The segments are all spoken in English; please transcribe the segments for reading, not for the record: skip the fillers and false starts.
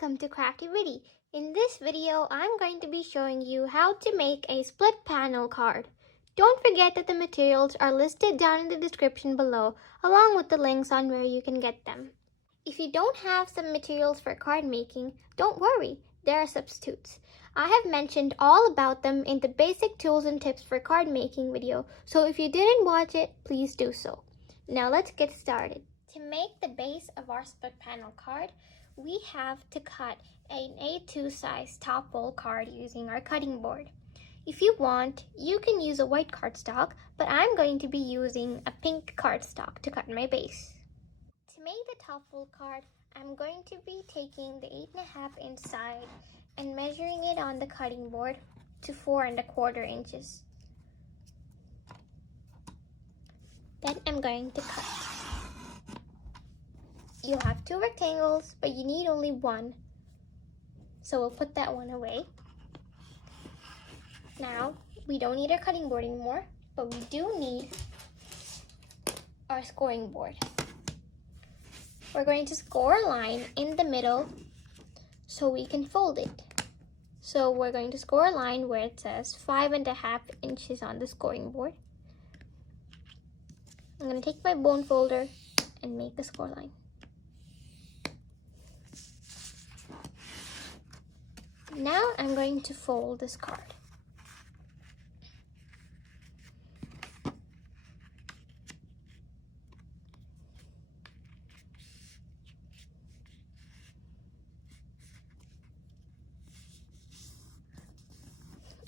Welcome to Crafty Viddy. In this video, I'm going to be showing you how to make a split panel card. Don't forget that the materials are listed down in the description below, along with the links on where you can get them. If you don't have some materials for card making, don't worry, there are substitutes. I have mentioned all about them in the basic tools and tips for card making video, so if you didn't watch it, please do so. Now let's get started. To make the base of our split panel card, we have to cut an A2 size top fold card using our cutting board. If you want, you can use a white cardstock, but I'm going to be using a pink cardstock to cut my base. To make the top fold card, I'm going to be taking the 8.5 inch side and measuring it on the cutting board to 4.25 inches. Then I'm going to cut. You'll have two rectangles, but you need only one. So we'll put that one away. Now, we don't need our cutting board anymore, but we do need our scoring board. We're going to score a line in the middle so we can fold it. So we're going to score a line where it says 5.5 inches on the scoring board. I'm going to take my bone folder and make a score line. Now I'm going to fold this card.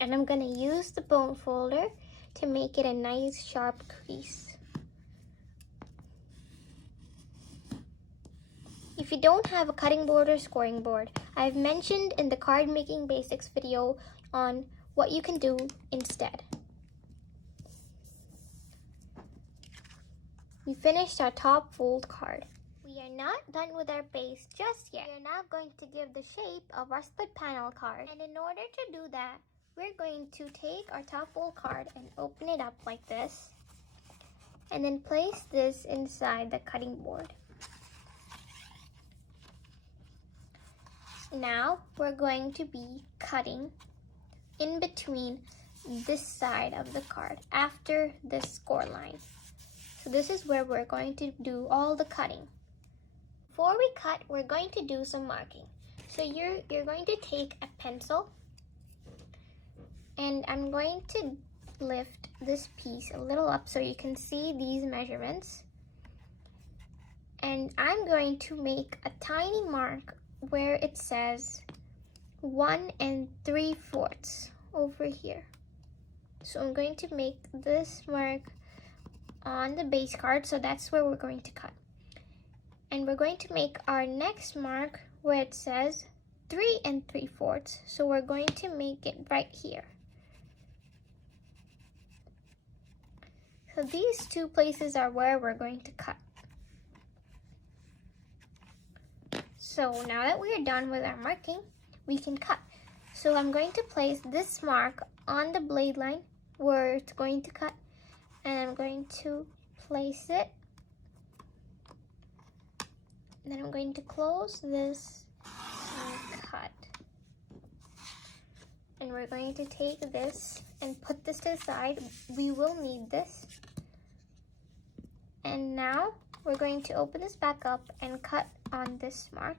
And I'm going to use the bone folder to make it a nice sharp crease. If you don't have a cutting board or scoring board, I've mentioned in the card making basics video on what you can do instead. We finished our top fold card. We are not done with our base just yet. We are now going to give the shape of our split panel card. And in order to do that, we're going to take our top fold card and open it up like this. And then place this inside the cutting board. Now we're going to be cutting in between this side of the card after this score line. So this is where we're going to do all the cutting. Before we cut, we're going to do some marking. So you're going to take a pencil, and I'm going to lift this piece a little up so you can see these measurements. And I'm going to make a tiny mark where it says 1 3/4 over here. So I'm going to make this mark on the base card, so that's where we're going to cut. And we're going to make our next mark where it says 3 3/4. So we're going to make it right here. So these two places are where we're going to cut. So now that we are done with our marking, we can cut. So I'm going to place this mark on the blade line where it's going to cut, and I'm going to place it. And then I'm going to close this and cut. And we're going to take this and put this to the side. We will need this. And now we're going to open this back up and cut on this mark.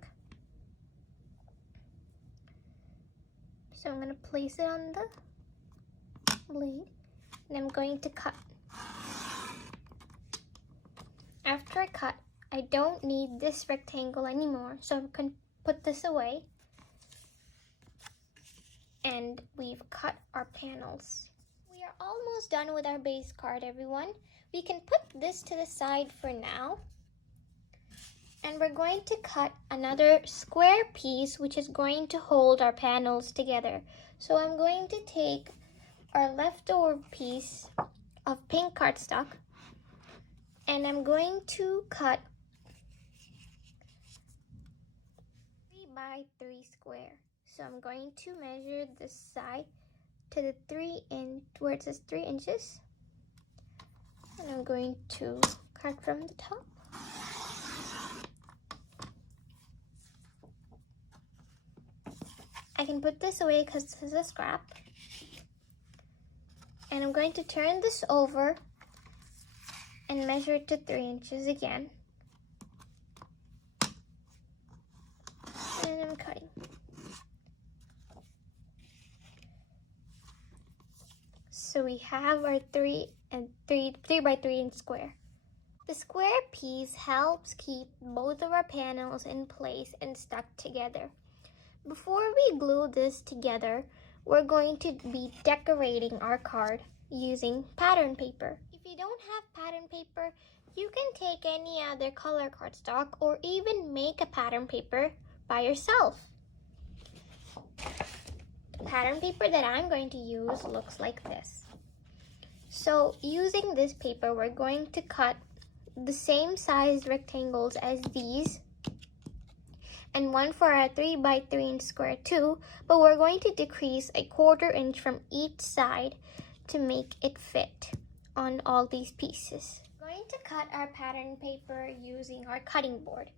So I'm going to place it on the blade, and I'm going to cut. After I cut, I don't need this rectangle anymore, so I'm going to put this away. And we've cut our panels. We are almost done with our base card, everyone. We can put this to the side for now. And we're going to cut another square piece which is going to hold our panels together. So I'm going to take our leftover piece of pink cardstock, and I'm going to cut 3x3 square. So I'm going to measure this side to the 3 inch where it says 3 inches. And I'm going to cut from the top. I can put this away because this is a scrap. And I'm going to turn this over and measure it to 3 inches again. And I'm cutting. So we have our 3 by 3 inch square. The square piece helps keep both of our panels in place and stuck together. Before we glue this together, we're going to be decorating our card using pattern paper. If you don't have pattern paper, you can take any other color cardstock or even make a pattern paper by yourself. The pattern paper that I'm going to use looks like this. So using this paper, we're going to cut the same size rectangles as these, and one for a 3 by 3 inch square too, but we're going to decrease a 1/4 inch from each side to make it fit on all these pieces. We're going to cut our pattern paper using our cutting board.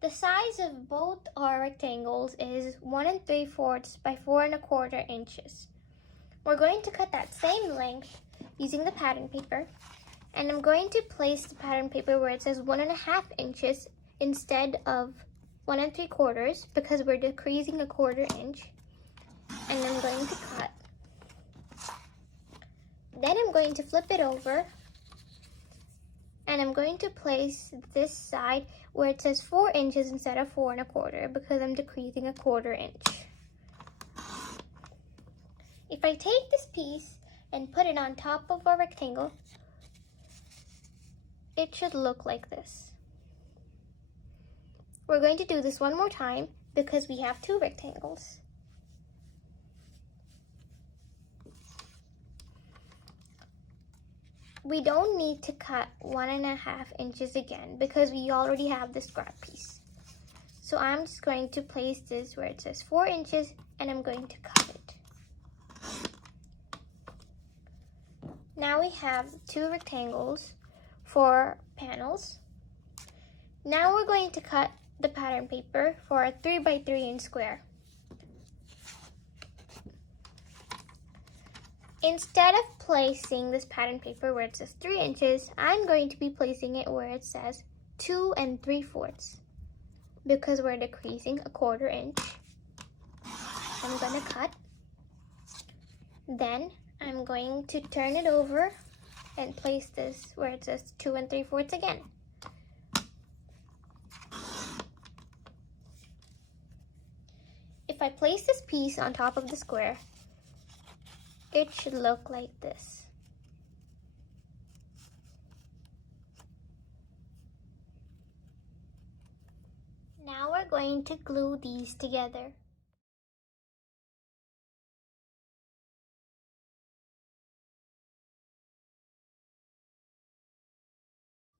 The size of both our rectangles is 1 3/4 by 4 1/4 inches. We're going to cut that same length using the pattern paper, and I'm going to place the pattern paper where it says 1 1/2 inches instead of 1 3/4 because we're decreasing a 1/4 inch. And I'm going to cut. Then I'm going to flip it over, and I'm going to place this side where it says 4 inches instead of 4 1/4 because I'm decreasing a 1/4 inch. If I take this piece and put it on top of our rectangle, it should look like this. We're going to do this one more time because we have 2 rectangles. We don't need to cut 1 1/2 inches again because we already have the scrap piece. So I'm just going to place this where it says 4 inches, and I'm going to cut it. Now we have 2 rectangles for panels. Now we're going to cut the pattern paper for a 3 by 3 inch square. Instead of placing this pattern paper where it says 3 inches, I'm going to be placing it where it says 2 3/4 because we're decreasing a 1/4 inch. I'm going to cut. Then I'm going to turn it over and place this where it says 2 3/4 again. If I place this piece on top of the square, it should look like this. Now we're going to glue these together.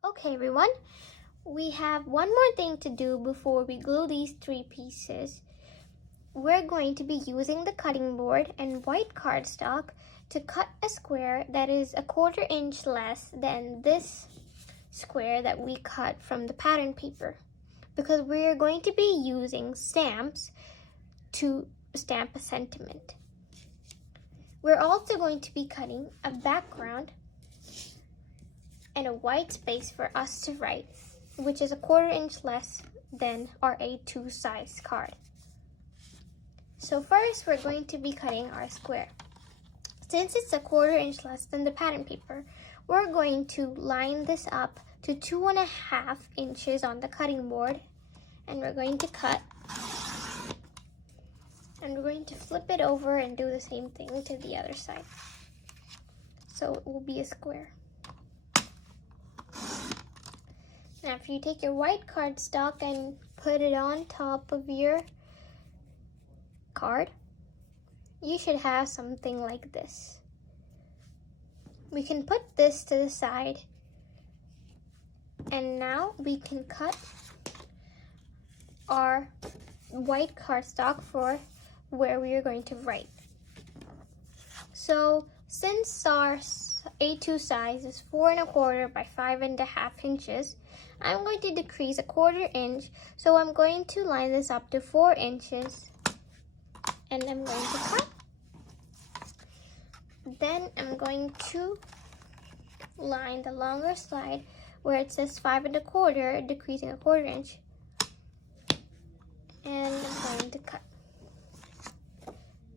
Okay everyone, we have one more thing to do before we glue these 3 pieces. We're going to be using the cutting board and white cardstock to cut a square that is a 1/4 inch less than this square that we cut from the pattern paper, because we're going to be using stamps to stamp a sentiment. We're also going to be cutting a background and a white space for us to write, which is a 1/4 inch less than our A2 size card. So first we're going to be cutting our square. Since it's a 1/4 inch less than the pattern paper, we're going to line this up to 2 1/2 inches on the cutting board, and we're going to cut. And we're going to flip it over and do the same thing to the other side. So it will be a square. Now if you take your white cardstock and put it on top of your card, you should have something like this. We can put this to the side, and now we can cut our white cardstock for where we are going to write. So since our A2 size is 4 1/4 by 5 1/2 inches, I'm going to decrease a 1/4 inch, so I'm going to line this up to 4 inches and I'm going to cut. Then I'm going to line the longer side where it says 5 1/4, decreasing 1/4 inch. And I'm going to cut.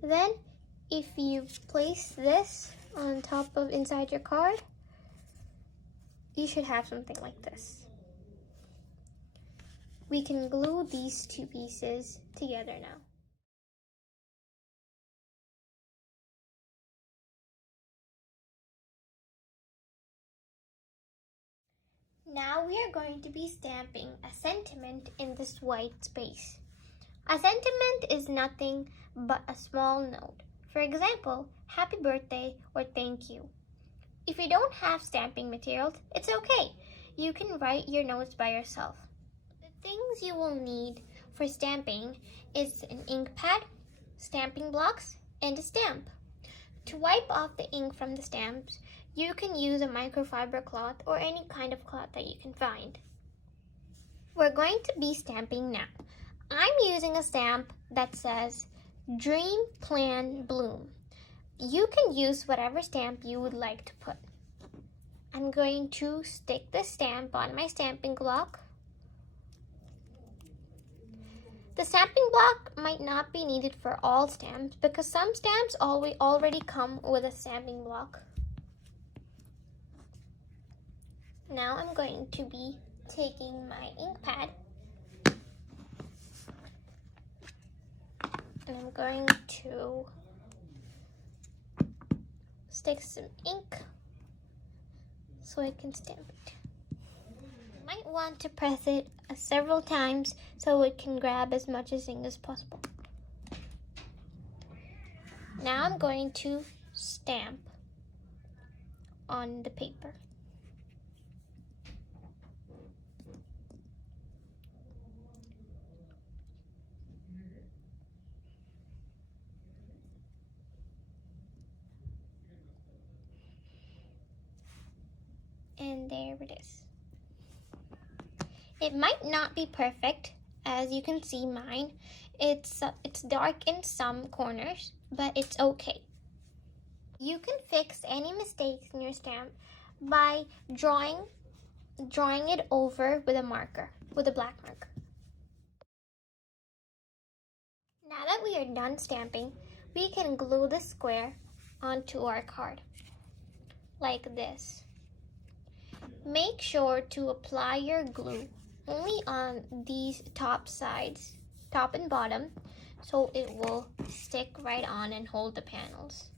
Then if you place this on top of inside your card, you should have something like this. We can glue these two pieces together now. Now we are going to be stamping a sentiment in this white space. A sentiment is nothing but a small note. For example, happy birthday or thank you. If you don't have stamping materials, it's okay. You can write your notes by yourself. The things you will need for stamping is an ink pad, stamping blocks, and a stamp. To wipe off the ink from the stamps, you can use a microfiber cloth or any kind of cloth that you can find. We're going to be stamping now. I'm using a stamp that says Dream Plan Bloom. You can use whatever stamp you would like to put. I'm going to stick the stamp on my stamping block. The stamping block might not be needed for all stamps because some stamps already come with a stamping block. Now I'm going to be taking my ink pad and I'm going to stick some ink so I can stamp it. You might want to press it several times so it can grab as much ink as possible. Now I'm going to stamp on the paper. And there it is. It might not be perfect, as you can see mine. It's dark in some corners, but it's okay. You can fix any mistakes in your stamp by drawing it over with a marker, with a black marker. Now that we are done stamping, we can glue the square onto our card, like this. Make sure to apply your glue only on these top sides, top and bottom, so it will stick right on and hold the panels.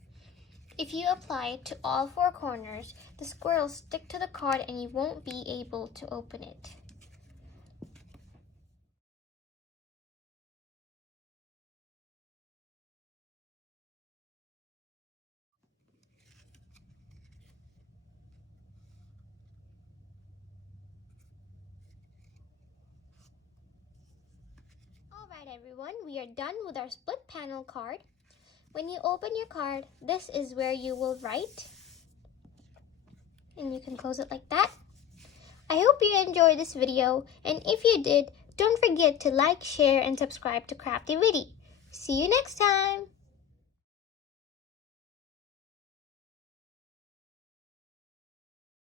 If you apply it to all 4 corners, the square will stick to the card and you won't be able to open it. Alright everyone, we are done with our split panel card. When you open your card, this is where you will write. And you can close it like that. I hope you enjoyed this video, and if you did, don't forget to like, share, and subscribe to Crafty Viddy. See you next time!